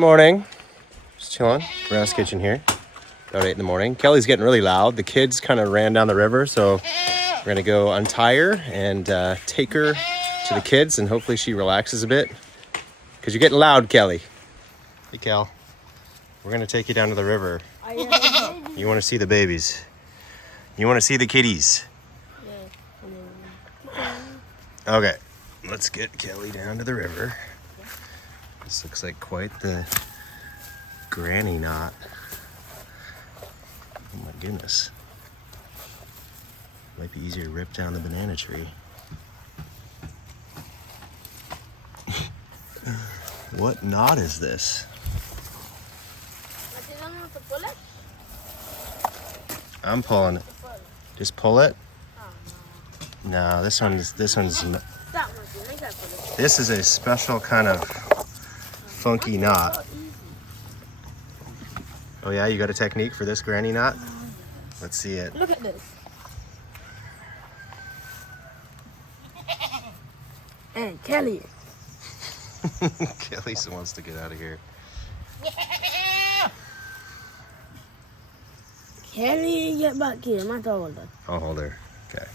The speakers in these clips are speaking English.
Morning. Just chilling. RASTA kitchen here. About 8 in the morning. Kelly's getting really loud. The kids kind of ran down the river, so we're gonna go untie her and take her to the kids, and hopefully she relaxes a bit. Cause you're getting loud, Kelly. Hey, Kel. We're gonna take you down to the river. You want to see the babies? You want to see the kitties? Yeah. Okay. Let's get Kelly down to the river. This looks like quite the granny knot. Oh my goodness. Might be easier to rip down the banana tree. What knot is this? I'm pulling it. Just pull it? No, this is a special kind of funky knot. Oh yeah, you got a technique for this granny knot? Let's see it. Look at this. Hey, Kelly. Kelly wants to get out of here. Kelly, get back here. My dog. I'll hold her. Okay.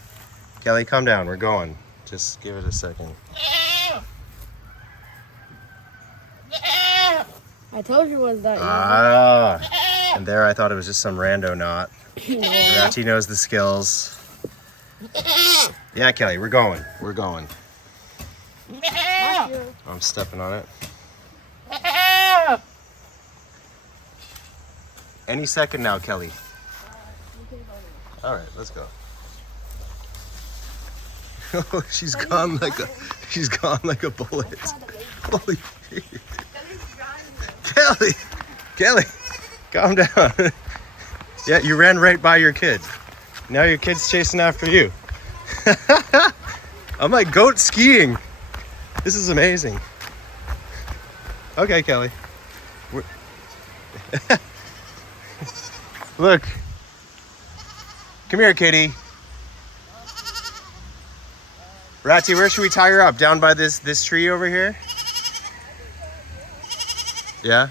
Kelly, come down. We're going. Just give it a second. I told you it was that. Ah. And there I thought it was just some rando knot. Ratty knows the skills. Yeah, Kelly, we're going. We're going. I'm stepping on it. Any second now, Kelly. All right, let's go. Oh, she's gone like a bullet. Holy shit. Kelly, calm down. Yeah, you ran right by your kid. Now your kid's chasing after you. I'm like goat skiing. This is amazing. Okay, Kelly. Look. Come here, kitty. Ratty, where should we tie her up? Down by this tree over here? Yeah.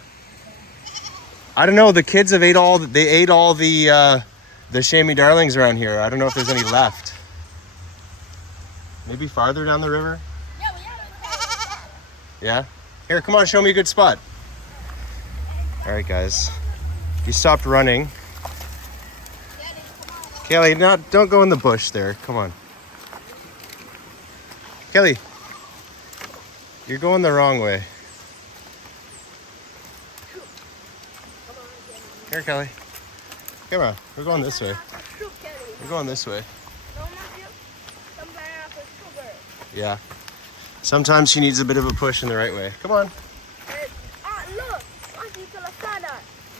I don't know. The kids have ate all the chamois darlings around here. I don't know if there's any left. Maybe farther down the river? Yeah? Here, come on, show me a good spot. All right, guys. You stopped running. Kelly, don't go in the bush there. Come on. Kelly, you're going the wrong way. Here, Kelly. Come on. We're going this way. We're going this way. Yeah. Sometimes she needs a bit of a push in the right way. Come on. Look.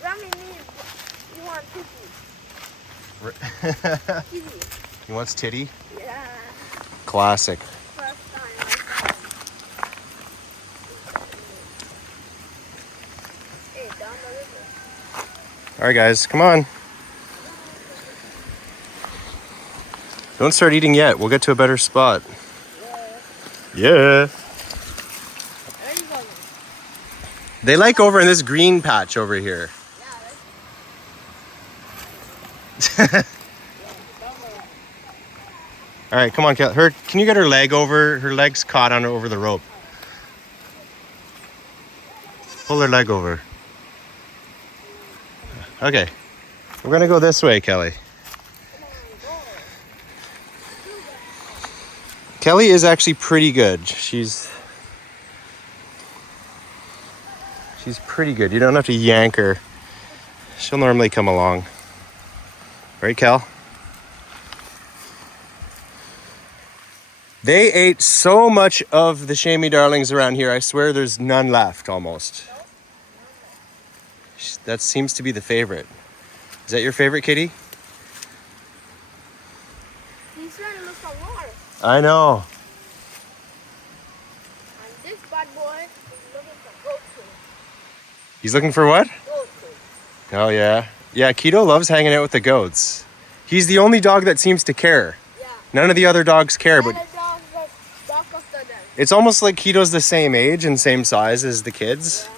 Grammy needs you want titty. He wants titty? Yeah. Classic. First time. Hey, down the river. All right, guys, come on. Don't start eating yet. We'll get to a better spot. Yeah. They like over in this green patch over here. All right, come on, Kelly. Can you get her leg over? Her leg's caught on over the rope. Pull her leg over. Okay. We're gonna go this way, Kelly. Kelly is actually pretty good. She's pretty good. You don't have to yank her. She'll normally come along. Right, Kel? They ate so much of the chamois darlings around here. I swear there's none left almost. That seems to be the favorite. Is that your favorite, kitty? He's trying to look for more. I know. And this bad boy is looking for goat food. He's looking for what? Goat food. Oh, yeah. Yeah, Keto loves hanging out with the goats. He's the only dog that seems to care. Yeah. None of the other dogs care, but Other dogs are back after them. it's almost like Keto's the same age and same size as the kids. Yeah.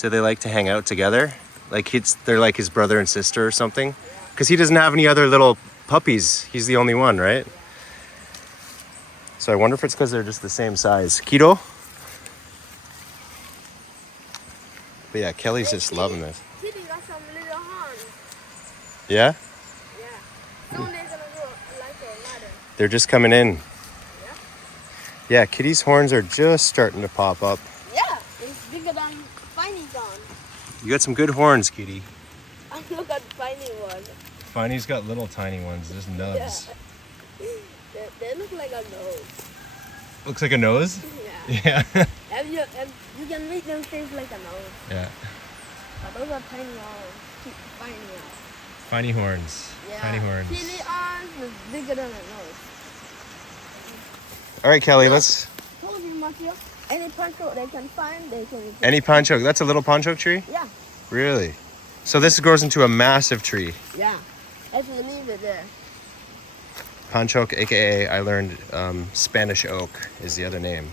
So they like to hang out together. Like they're like his brother and sister or something. Because he doesn't have any other little puppies. He's the only one, right? So I wonder if it's because they're just the same size. Keto? But yeah, Kelly's just loving this. Kiddy got some little horns. Yeah? Yeah. Soon they're gonna go like a ladder. They're just coming in. Yeah. Yeah, Kitty's horns are just starting to pop up. Yeah. It's bigger than Finey's on. You got some good horns, Kitty. Look at Finey one. Finey's got little tiny ones, just nubs. Yeah. They look like a nose. Looks like a nose? Yeah. Yeah. And you can make them taste like a nose. Yeah. But those are tiny arms. Finey arms. Finey horns. Yeah. Tiny horns. Kiddy arms is bigger than a nose. All right, Kelly, let's... Told you, Matthew. Any pancho they can find, they can... Any poncho? That's a little poncho tree? Yeah. Really? So this grows into a massive tree. Yeah. Let's leave it there. Poncho, aka I learned Spanish oak is the other name.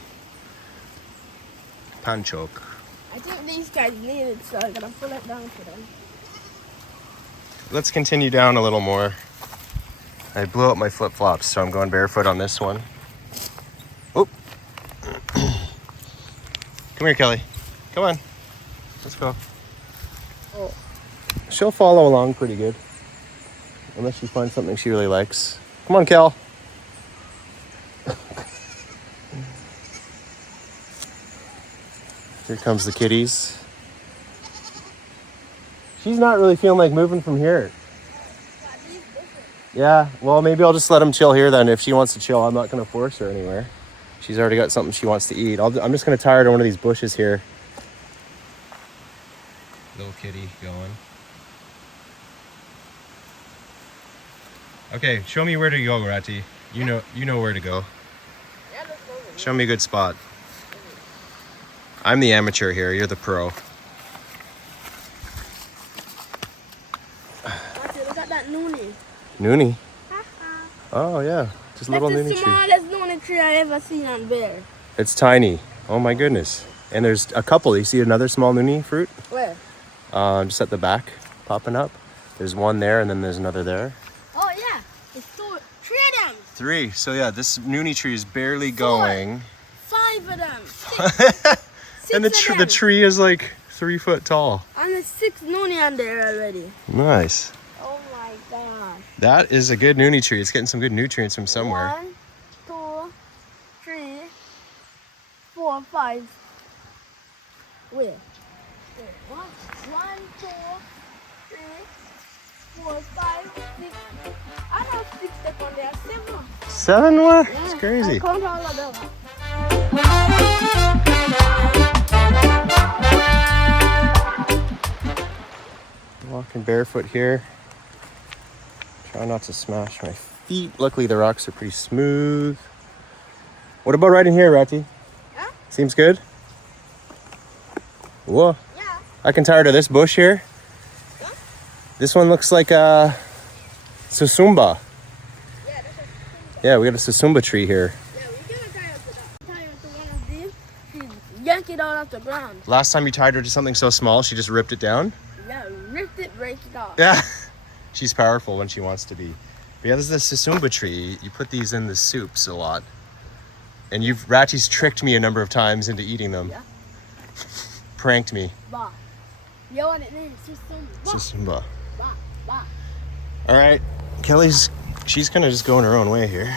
Poncho. I think these guys need it, so I'm gonna pull it down for them. Let's continue down a little more. I blew up my flip-flops, so I'm going barefoot on this one. Oh. Come here, Kelly. Come on. Let's go. Oh. She'll follow along pretty good. Unless she finds something she really likes. Come on, Kel. Here comes the kitties. She's not really feeling like moving from here. Yeah, well, maybe I'll just let them chill here then. If she wants to chill, I'm not going to force her anywhere. She's already got something she wants to eat. I'm just going to tie her to one of these bushes here. Little kitty going. Okay, show me where to go, Ratty. You know where to go. Yeah, let's go. Show me a good spot. I'm the amateur here. You're the pro. Matthew, look at that noonie. Noonie. Oh yeah, just a little That's noonie the tree. smallest noonie tree I ever seen on bear. It's tiny. Oh my goodness. And there's a couple. You see another small noonie fruit? Where? Just at the back, popping up. There's one there, and then there's another there. Oh yeah, it's three of them. 3. So yeah, this noonie tree is barely going. 5 of them. 6 And the of them. tree is like 3 foot tall. And there's 6 noonie on there already. Nice. Oh my god. That is a good noonie tree. It's getting some good nutrients from somewhere. 1, 2, 3, 4, 5. Where? 1, 2, 3, 4, 5, 6. I know 6 stuff on there. 7. 7 what? Yeah, It's crazy. I count all of them. Walking barefoot here. Try not to smash my feet. Luckily the rocks are pretty smooth. What about right in here, Ratty? Huh? Seems good? Whoa. Yeah. I can tie her to this bush here. Huh? This one looks like a susumba. Yeah, that's a Yeah, we got a susumba tree here. Yeah, we're gonna tie her to that. Tie her to one of these. She yank it all off the ground. Last time you tied her to something so small, she just ripped it down. Yeah, ripped it, break it off. Yeah. She's powerful when she wants to be. But yeah, this is the susumba tree. You put these in the soups a lot. And Ratty's tricked me a number of times into eating them. Yeah. Pranked me. Bah. You know what it is? Susumba. Bah. Bah. All right, she's gonna just go in her own way here.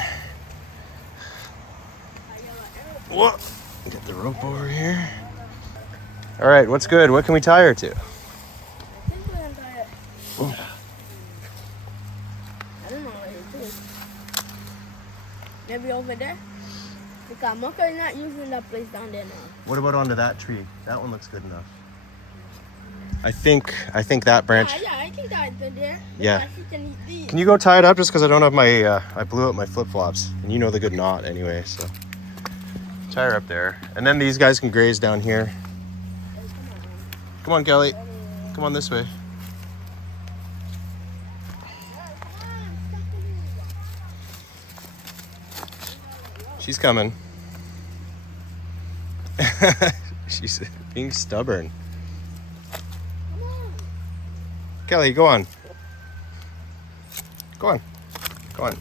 Whoa, get the rope over here. All right, what's good? What can we tie her to? I think we're gonna tie it. I don't know where it is. Maybe over there? Because MOKKO is not using that place down there now. What about onto that tree? That one looks good enough. I think that branch. Yeah, I think that's there. Yeah. Because she can eat these. Can you go tie it up just because I don't have my, I blew up my flip-flops. And you know the good knot anyway, so. Tie her up there. And then these guys can graze down here. Come on, Kelly. Come on this way. She's coming. She's being stubborn. Kelly, go on. Go on. Go on.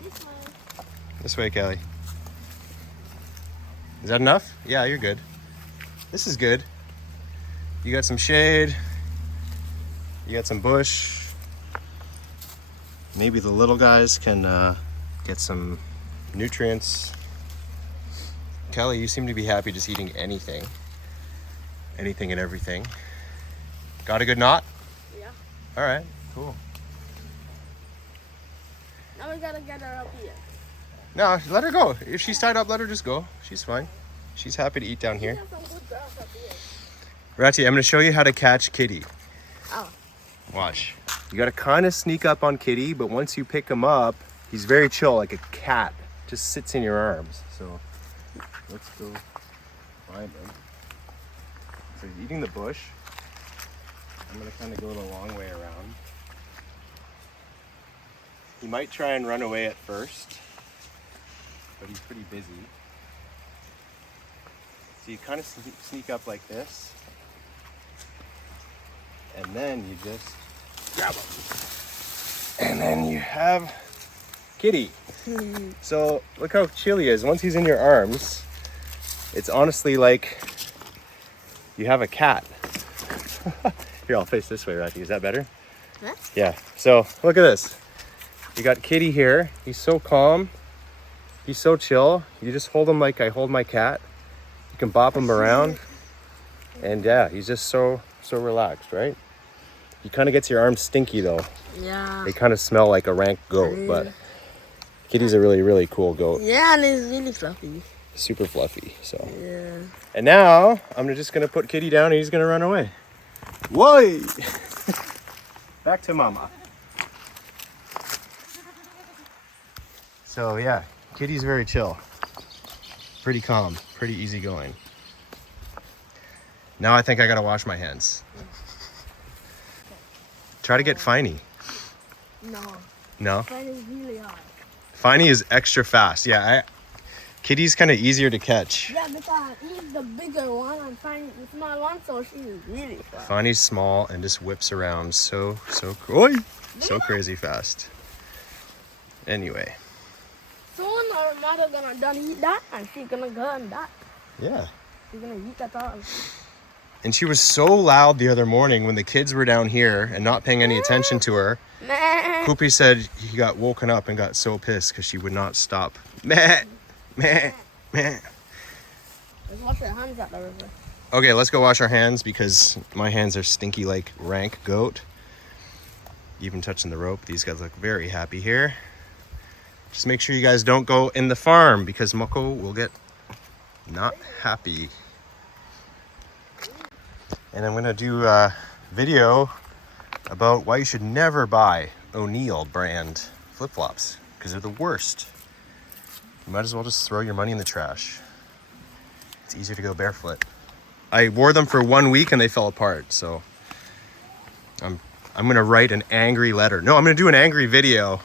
This way. This way, Kelly. Is that enough? Yeah, you're good. This is good. You got some shade. You got some bush. Maybe the little guys can get some nutrients. Kelly, you seem to be happy just eating anything. Anything and everything. Got a good knot? Yeah. All right, cool. Now we gotta get her up here. No, let her go. If she's tied up, let her just go. She's fine. She's happy to eat down We here. have some good girls up here. Ratty, I'm gonna show you how to catch Kiddy. Oh. Watch. You gotta kind of sneak up on Kiddy, but once you pick him up, he's very chill, like a cat. Just sits in your arms. So let's go find him. So he's eating the bush. I'm gonna kind of go the long way around. He might try and run away at first, but he's pretty busy. So you kind of sneak up like this, and then you just grab him. And then you have Kiddy. So look how chill he is. Once he's in your arms, it's honestly like you have a cat. Here, I'll face this way, Ratty. Is that better? Huh? Yeah. So look at this. You got Kiddy here. He's so calm. He's so chill. You just hold him like I hold my cat. You can bop him around. And yeah, he's just so relaxed, right? He kind of gets your arms stinky though. Yeah. They kind of smell like a rank goat, but Kiddy's a really, really cool goat. Yeah, and it's really fluffy. Super fluffy, so. Yeah. And now, I'm just gonna put Kiddy down and he's gonna run away. Whoa! Back to mama. So yeah, Kiddy's very chill. Pretty calm, pretty easygoing. Now I think I gotta wash my hands. Try to get Finey. No. No? But it's really hard. Finey is extra fast. Yeah, Kiddy's kind of easier to catch. Yeah, because he's the bigger one and Finey the small one, so she's really fast. Finey's small and just whips around so crazy fast. Anyway. Soon our mother gonna done eat that and she's gonna go and that. Yeah. She's gonna eat that all. And she was so loud the other morning when the kids were down here and not paying any attention to her. Meh. Poopy said he got woken up and got so pissed because she would not stop. Meh, meh, meh. Let's wash our hands at the river. Okay, let's go wash our hands because my hands are stinky like rank goat. Even touching the rope. These guys look very happy here. Just make sure you guys don't go in the farm because MOKKO will get not happy. And I'm gonna do a video about why you should never buy O'Neill brand flip-flops because they're the worst. You might as well just throw your money in the trash. It's easier to go barefoot. I wore them for 1 week and they fell apart, so I'm gonna write an angry letter. No, I'm gonna do an angry video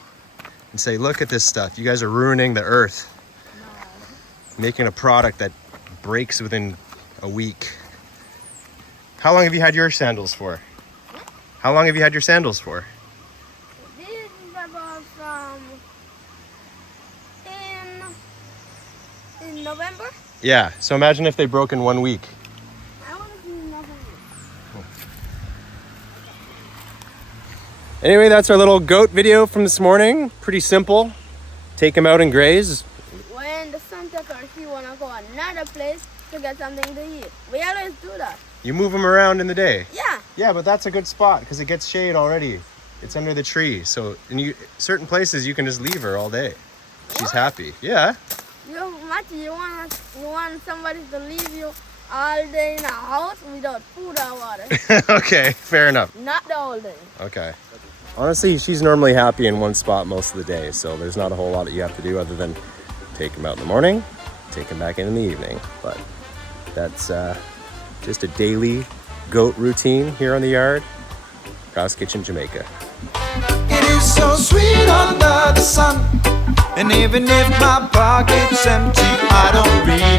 and say, look at this stuff. You guys are ruining the earth. Making a product that breaks within a week. How long have you had your sandals for? How long have you had your sandals for? This is about in November. Yeah, so imagine if they broke in 1 week. I want to see November. Anyway, that's our little goat video from this morning. Pretty simple. Take them out and graze. When the sun sets or she wanna go another place to get something to eat. We always do that. You move them around in the day. Yeah. Yeah, but that's a good spot because it gets shade already. It's under the tree. So in certain places you can just leave her all day. She's happy. Yeah. Matty, you want somebody to leave you all day in a house without food or water. Okay, fair enough. Not the whole day. Okay. Honestly, she's normally happy in one spot most of the day, so there's not a whole lot that you have to do other than take him out in the morning, take him back in the evening. But that's just a daily goat routine here on the yard. RASTA Kitchen, Jamaica. It is so sweet under the sun, and even if my pocket's empty, I don't really